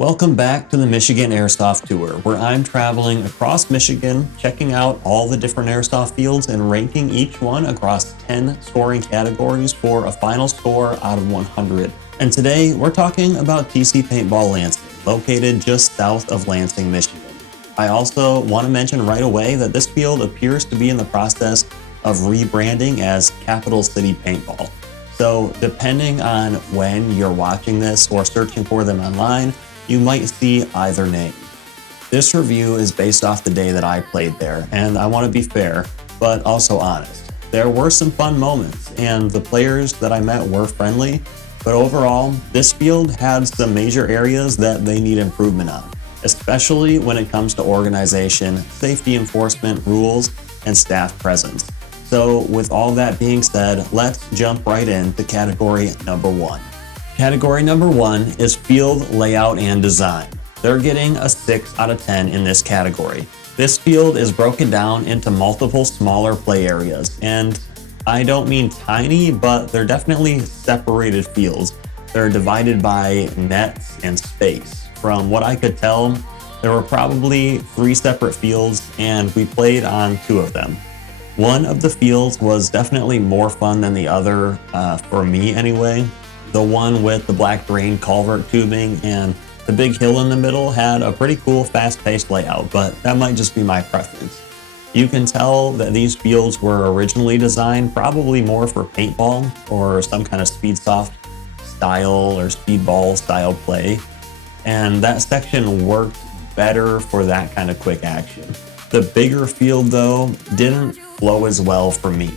Welcome back to the Michigan Airsoft Tour, where I'm traveling across Michigan, checking out all the different airsoft fields and ranking each one across 10 scoring categories for a final score out of 100. And today, we're talking about TC Paintball Lansing, located just south of Lansing, Michigan. I also want to mention right away that this field appears to be in the process of rebranding as Capital City Paintball. So depending on when you're watching this or searching for them online, you might see either name. This review is based off the day that I played there, and I want to be fair, but also honest. There were some fun moments, and the players that I met were friendly, but overall, this field had some major areas that they need improvement on, especially when it comes to organization, safety enforcement, rules, and staff presence. So with all that being said, let's jump right into category number 1. Category number 1 is field layout and design. They're getting a 6 out of 10 in this category. This field is broken down into multiple smaller play areas, and I don't mean tiny, but they're definitely separated fields. They're divided by nets and space. From what I could tell, there were probably 3 separate fields, and we played on 2 of them. One of the fields was definitely more fun than the other, for me anyway. The one with the black drain culvert tubing and the big hill in the middle had a pretty cool fast-paced layout, but that might just be my preference. You can tell that these fields were originally designed probably more for paintball or some kind of speedsoft style or speedball style play, and that section worked better for that kind of quick action. The bigger field though didn't flow as well for me.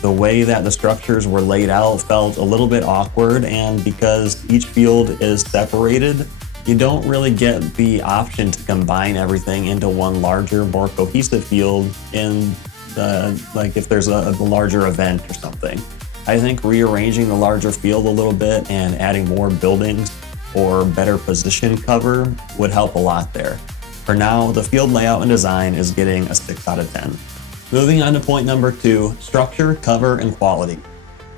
The way that the structures were laid out felt a little bit awkward, and because each field is separated, you don't really get the option to combine everything into one larger, more cohesive field in if there's a larger event or something. I think rearranging the larger field a little bit and adding more buildings or better position cover would help a lot there. For now, the field layout and design is getting a 6 out of 10. Moving on to point number 2, structure, cover, and quality.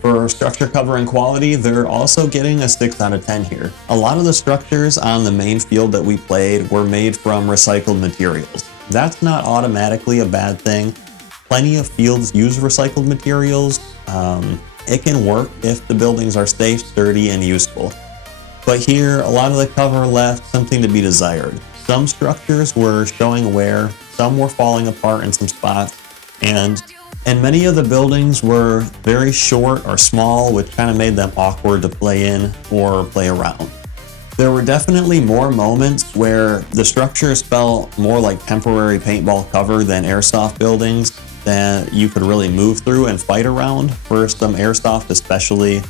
For structure, cover, and quality, they're also getting a 6 out of 10 here. A lot of the structures on the main field that we played were made from recycled materials. That's not automatically a bad thing. Plenty of fields use recycled materials. It can work if the buildings are safe, sturdy, and useful. But here, a lot of the cover left something to be desired. Some structures were showing wear, some were falling apart in some spots, and many of the buildings were very short or small, which kind of made them awkward to play in or play around. There were definitely more moments where the structures felt more like temporary paintball cover than airsoft buildings that you could really move through and fight around. For some airsoft especially,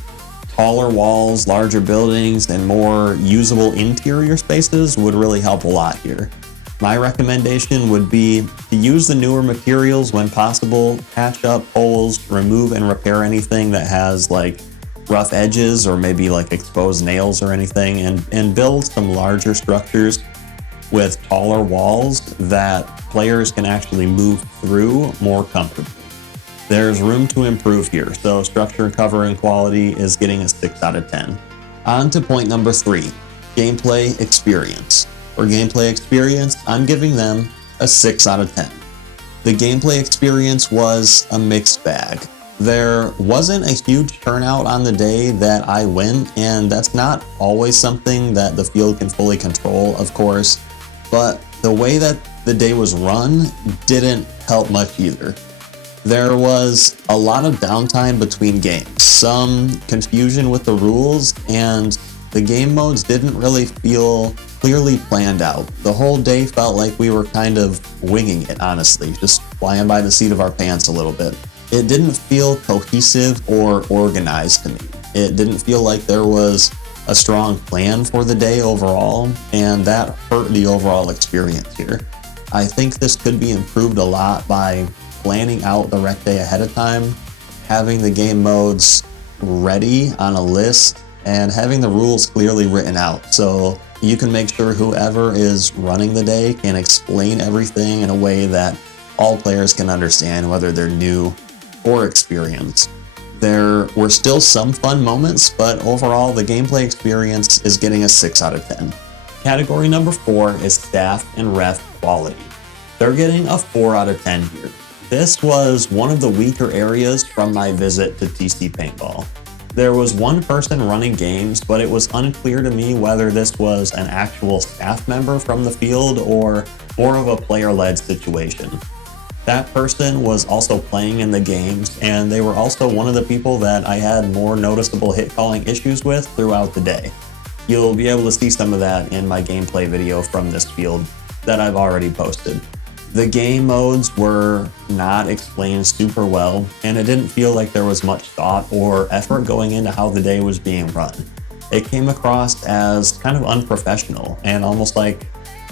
taller walls, larger buildings, and more usable interior spaces would really help a lot here. My recommendation would be to use the newer materials when possible, patch up holes, remove and repair anything that has like rough edges or maybe like exposed nails or anything, and build some larger structures with taller walls that players can actually move through more comfortably. There's room to improve here, so structure, cover, and quality is getting a 6 out of 10. On to point number 3, gameplay experience. For gameplay experience, I'm giving them a 6 out of 10. The gameplay experience was a mixed bag. There wasn't a huge turnout on the day that I went, and that's not always something that the field can fully control, of course, but the way that the day was run didn't help much either. There was a lot of downtime between games, some confusion with the rules, and the game modes didn't really feel clearly planned out. The whole day felt like we were kind of winging it, honestly, just flying by the seat of our pants a little bit. It didn't feel cohesive or organized to me. It didn't feel like there was a strong plan for the day overall, and that hurt the overall experience here. I think this could be improved a lot by planning out the rec day ahead of time, having the game modes ready on a list, and having the rules clearly written out so you can make sure whoever is running the day can explain everything in a way that all players can understand, whether they're new or experienced. There were still some fun moments, but overall the gameplay experience is getting a 6 out of 10. Category number 4 is staff and ref quality. They're getting a 4 out of 10 here. This was one of the weaker areas from my visit to TC Paintball. There was one person running games, but it was unclear to me whether this was an actual staff member from the field or more of a player-led situation. That person was also playing in the games, and they were also one of the people that I had more noticeable hit calling issues with throughout the day. You'll be able to see some of that in my gameplay video from this field that I've already posted. The game modes were not explained super well, and it didn't feel like there was much thought or effort going into how the day was being run. It came across as kind of unprofessional and almost like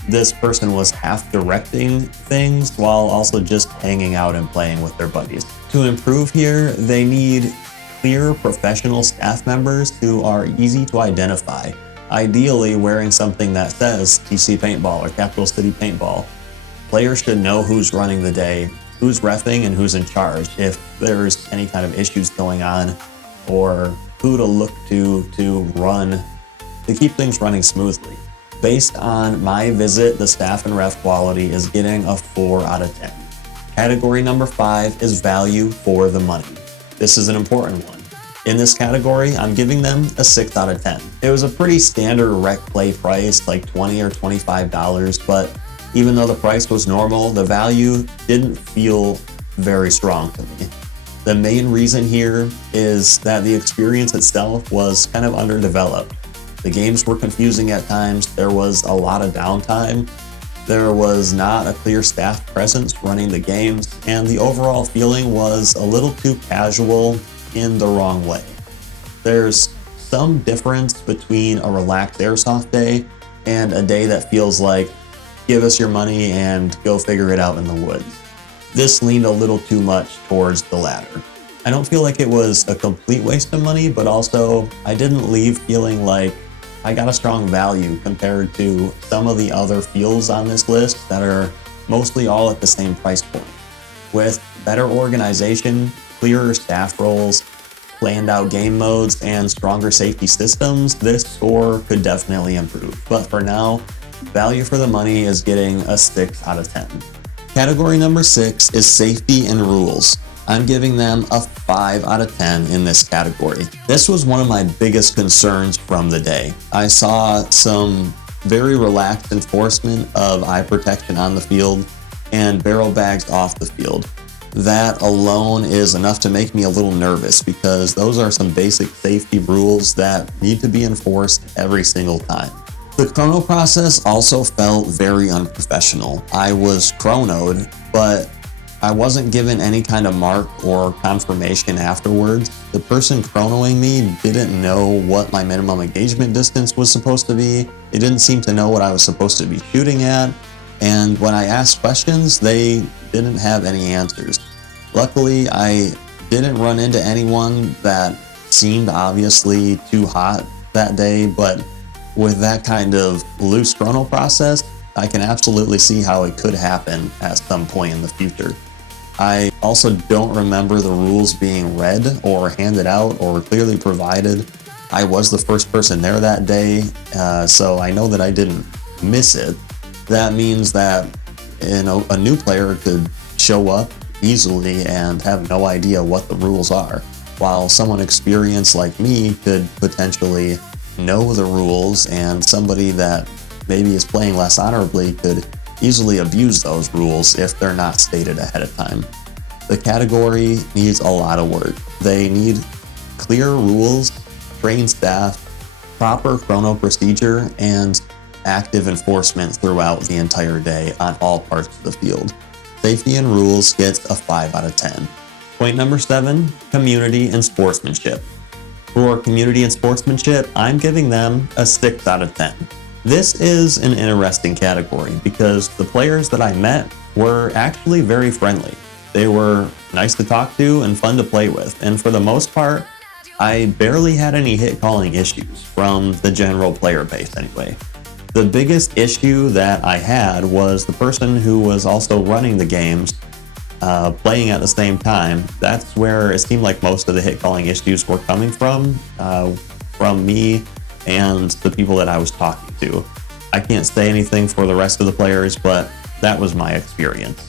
this person was half directing things while also just hanging out and playing with their buddies. To improve here, they need clear professional staff members who are easy to identify, ideally wearing something that says TC Paintball or Capital City Paintball. Players should know who's running the day, who's reffing, and who's in charge if there's any kind of issues going on, or who to look to keep things running smoothly. Based on my visit, the staff and ref quality is getting a 4 out of 10. Category number 5 is value for the money. This is an important one. In this category, I'm giving them a 6 out of 10. It was a pretty standard rec play price, like $20 or $25, but even though the price was normal, the value didn't feel very strong to me. The main reason here is that the experience itself was kind of underdeveloped. The games were confusing at times, there was a lot of downtime, there was not a clear staff presence running the games, and the overall feeling was a little too casual in the wrong way. There's some difference between a relaxed airsoft day and a day that feels like, give us your money and go figure it out in the woods. This leaned a little too much towards the latter. I don't feel like it was a complete waste of money, but also I didn't leave feeling like I got a strong value compared to some of the other fields on this list that are mostly all at the same price point. With better organization, clearer staff roles, planned out game modes, and stronger safety systems, this score could definitely improve. But for now, value for the money is getting a 6 out of 10. Category number 6 is safety and rules. I'm giving them a 5 out of 10 in this category. This was one of my biggest concerns from the day. I saw some very relaxed enforcement of eye protection on the field and barrel bags off the field. That alone is enough to make me a little nervous because those are some basic safety rules that need to be enforced every single time. The chrono process also felt very unprofessional. I was chronoed, but I wasn't given any kind of mark or confirmation afterwards. The person chronoing me didn't know what my minimum engagement distance was supposed to be. They didn't seem to know what I was supposed to be shooting at. And when I asked questions, they didn't have any answers. Luckily, I didn't run into anyone that seemed obviously too hot that day, but with that kind of loose chrono process, I can absolutely see how it could happen at some point in the future. I also don't remember the rules being read or handed out or clearly provided. I was the first person there that day, so I know that I didn't miss it. That means that a new player could show up easily and have no idea what the rules are, while someone experienced like me could potentially know the rules, and somebody that maybe is playing less honorably could easily abuse those rules if they're not stated ahead of time. The category needs a lot of work. They need clear rules, trained staff, proper chrono procedure, and active enforcement throughout the entire day on all parts of the field. Safety and rules gets a 5 out of 10. Point number 7, community and sportsmanship. For community and sportsmanship, I'm giving them a 6 out of 10. This is an interesting category because the players that I met were actually very friendly. They were nice to talk to and fun to play with, and for the most part, I barely had any hit calling issues from the general player base anyway. The biggest issue that I had was the person who was also running the games, playing at the same time. That's where it seemed like most of the hit calling issues were coming from me and the people that I was talking to. I can't say anything for the rest of the players, but that was my experience.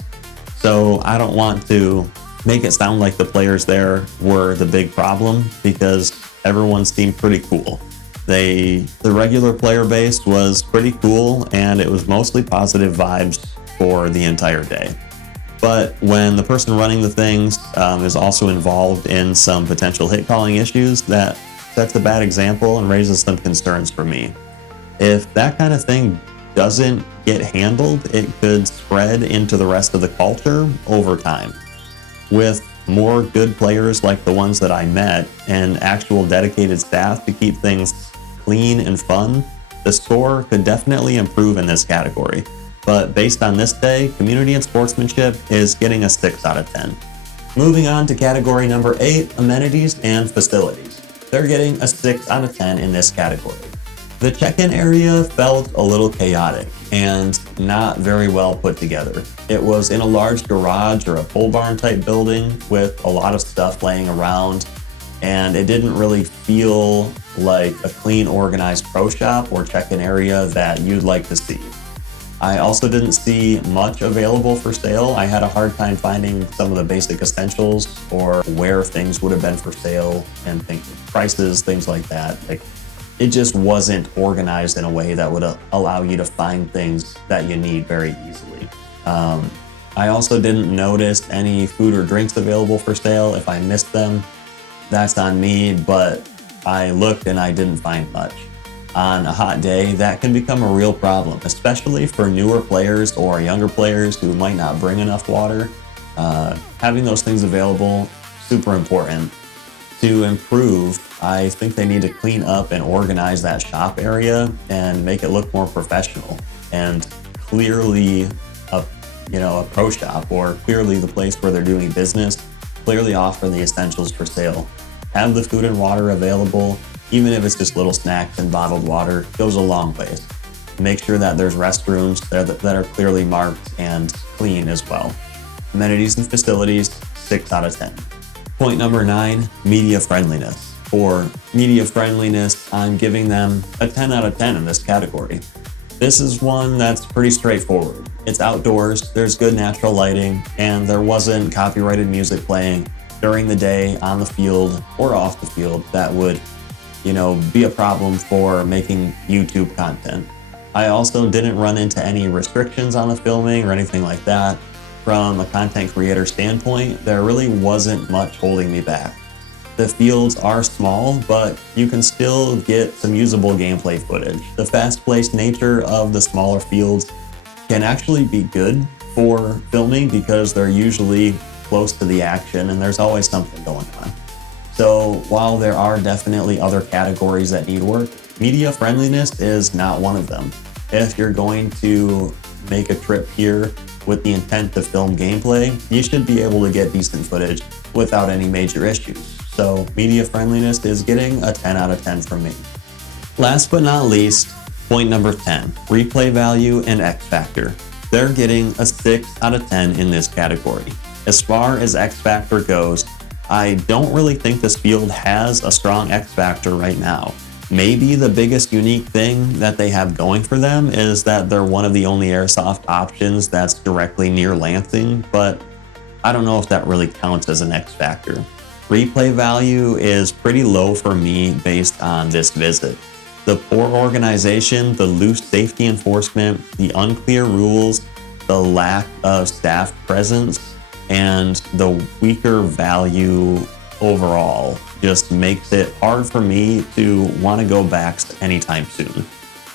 So I don't want to make it sound like the players there were the big problem, because everyone seemed pretty cool. The regular player base was pretty cool, and it was mostly positive vibes for the entire day. But when the person running the things is also involved in some potential hit calling issues, that sets a bad example and raises some concerns for me. If that kind of thing doesn't get handled, it could spread into the rest of the culture over time. With more good players like the ones that I met and actual dedicated staff to keep things clean and fun, the score could definitely improve in this category. But based on this day, community and sportsmanship is getting a 6 out of 10. Moving on to category number 8, amenities and facilities. They're getting a 6 out of 10 in this category. The check-in area felt a little chaotic and not very well put together. It was in a large garage or a pole barn type building with a lot of stuff laying around, and it didn't really feel like a clean, organized pro shop or check-in area that you'd like to see. I also didn't see much available for sale. I had a hard time finding some of the basic essentials or where things would have been for sale and prices, things like that. It just wasn't organized in a way that would allow you to find things that you need very easily. I also didn't notice any food or drinks available for sale. If I missed them, that's on me, but I looked and I didn't find much. On a hot day, that can become a real problem, especially for newer players or younger players who might not bring enough water. Having those things available, super important. To improve, I think they need to clean up and organize that shop area and make it look more professional and clearly a pro shop, or clearly the place where they're doing business, clearly offer the essentials for sale. Have the food and water available, even if it's just little snacks and bottled water, goes a long ways. Make sure that there's restrooms that are clearly marked and clean as well. Amenities and facilities, 6 out of 10. Point number 9, media friendliness. For media friendliness, I'm giving them a 10 out of 10 in this category. This is one that's pretty straightforward. It's outdoors, there's good natural lighting, and there wasn't copyrighted music playing during the day on the field or off the field that would be a problem for making YouTube content. I also didn't run into any restrictions on the filming or anything like that. From a content creator standpoint, there really wasn't much holding me back. The fields are small, but you can still get some usable gameplay footage. The fast-paced nature of the smaller fields can actually be good for filming because they're usually close to the action and there's always something going on. So while there are definitely other categories that need work, media friendliness is not one of them. If you're going to make a trip here with the intent to film gameplay, you should be able to get decent footage without any major issues. So media friendliness is getting a 10 out of 10 from me. Last but not least, point number 10, replay value and X factor. They're getting a 6 out of 10 in this category. As far as X factor goes, I don't really think this field has a strong X factor right now. Maybe the biggest unique thing that they have going for them is that they're one of the only airsoft options that's directly near Lansing, but I don't know if that really counts as an X factor. Replay value is pretty low for me based on this visit. The poor organization, the loose safety enforcement, the unclear rules, the lack of staff presence, and the weaker value overall just makes it hard for me to want to go back anytime soon.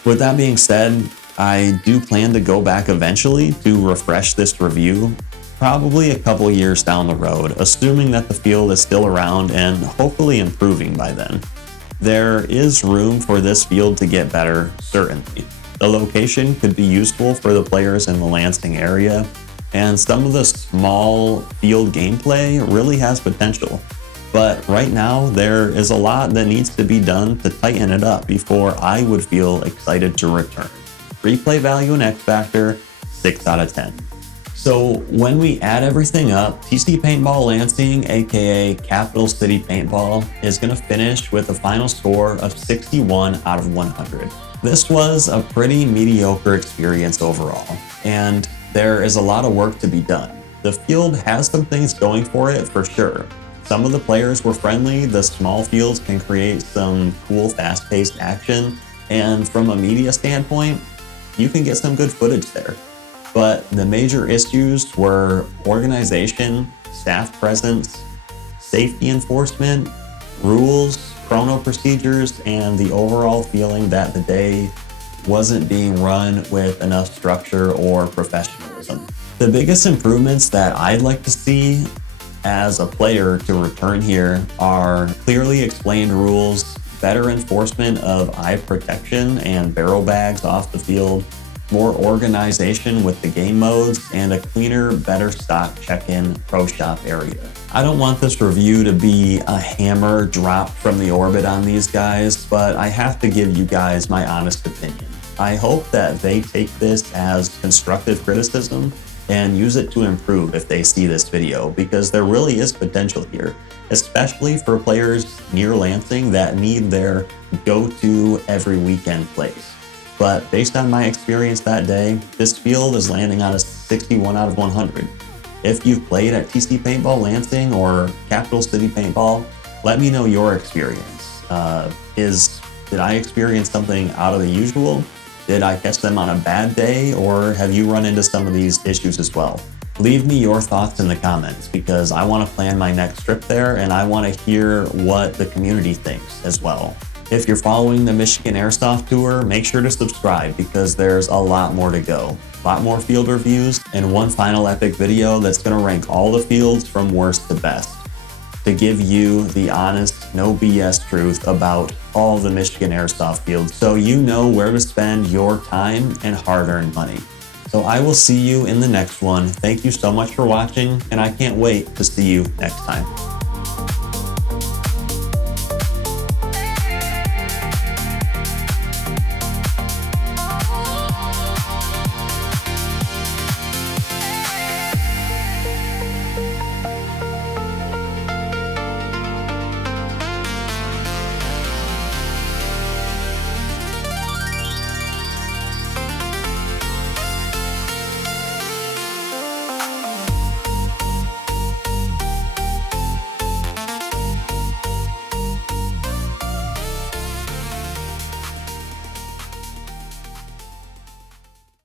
With that being said, I do plan to go back eventually to refresh this review, probably a couple years down the road, assuming that the field is still around and hopefully improving by then. There is room for this field to get better, certainly. The location could be useful for the players in the Lansing area, and some of the small field gameplay really has potential. But right now, there is a lot that needs to be done to tighten it up before I would feel excited to return. Replay value and X factor, 6 out of 10. So when we add everything up, TC Paintball Lansing, aka Capital City Paintball, is going to finish with a final score of 61 out of 100. This was a pretty mediocre experience overall, and there is a lot of work to be done. The field has some things going for it for sure. Some of the players were friendly, the small fields can create some cool fast-paced action, and from a media standpoint, you can get some good footage there. But the major issues were organization, staff presence, safety enforcement, rules, chrono procedures, and the overall feeling that the day wasn't being run with enough structure or professionalism. The biggest improvements that I'd like to see as a player to return here are clearly explained rules, better enforcement of eye protection and barrel bags off the field, more organization with the game modes, and a cleaner, better stock check-in pro shop area. I don't want this review to be a hammer dropped from the orbit on these guys, but I have to give you guys my honest opinion. I hope that they take this as constructive criticism and use it to improve if they see this video, because there really is potential here, especially for players near Lansing that need their go-to every weekend place. But based on my experience that day, this field is landing on a 61 out of 100. If you've played at TC Paintball Lansing or Capital City Paintball, let me know your experience. Did I experience something out of the usual? Did I catch them on a bad day, or have you run into some of these issues as well? Leave me your thoughts in the comments, because I want to plan my next trip there and I want to hear what the community thinks as well. If you're following the Michigan Airsoft Tour, make sure to subscribe, because there's a lot more to go. A lot more field reviews, and one final epic video that's going to rank all the fields from worst to best, to give you the honest, no BS truth about all the Michigan Airsoft fields, so you know where to spend your time and hard-earned money. So I will see you in the next one. Thank you so much for watching, and I can't wait to see you next time.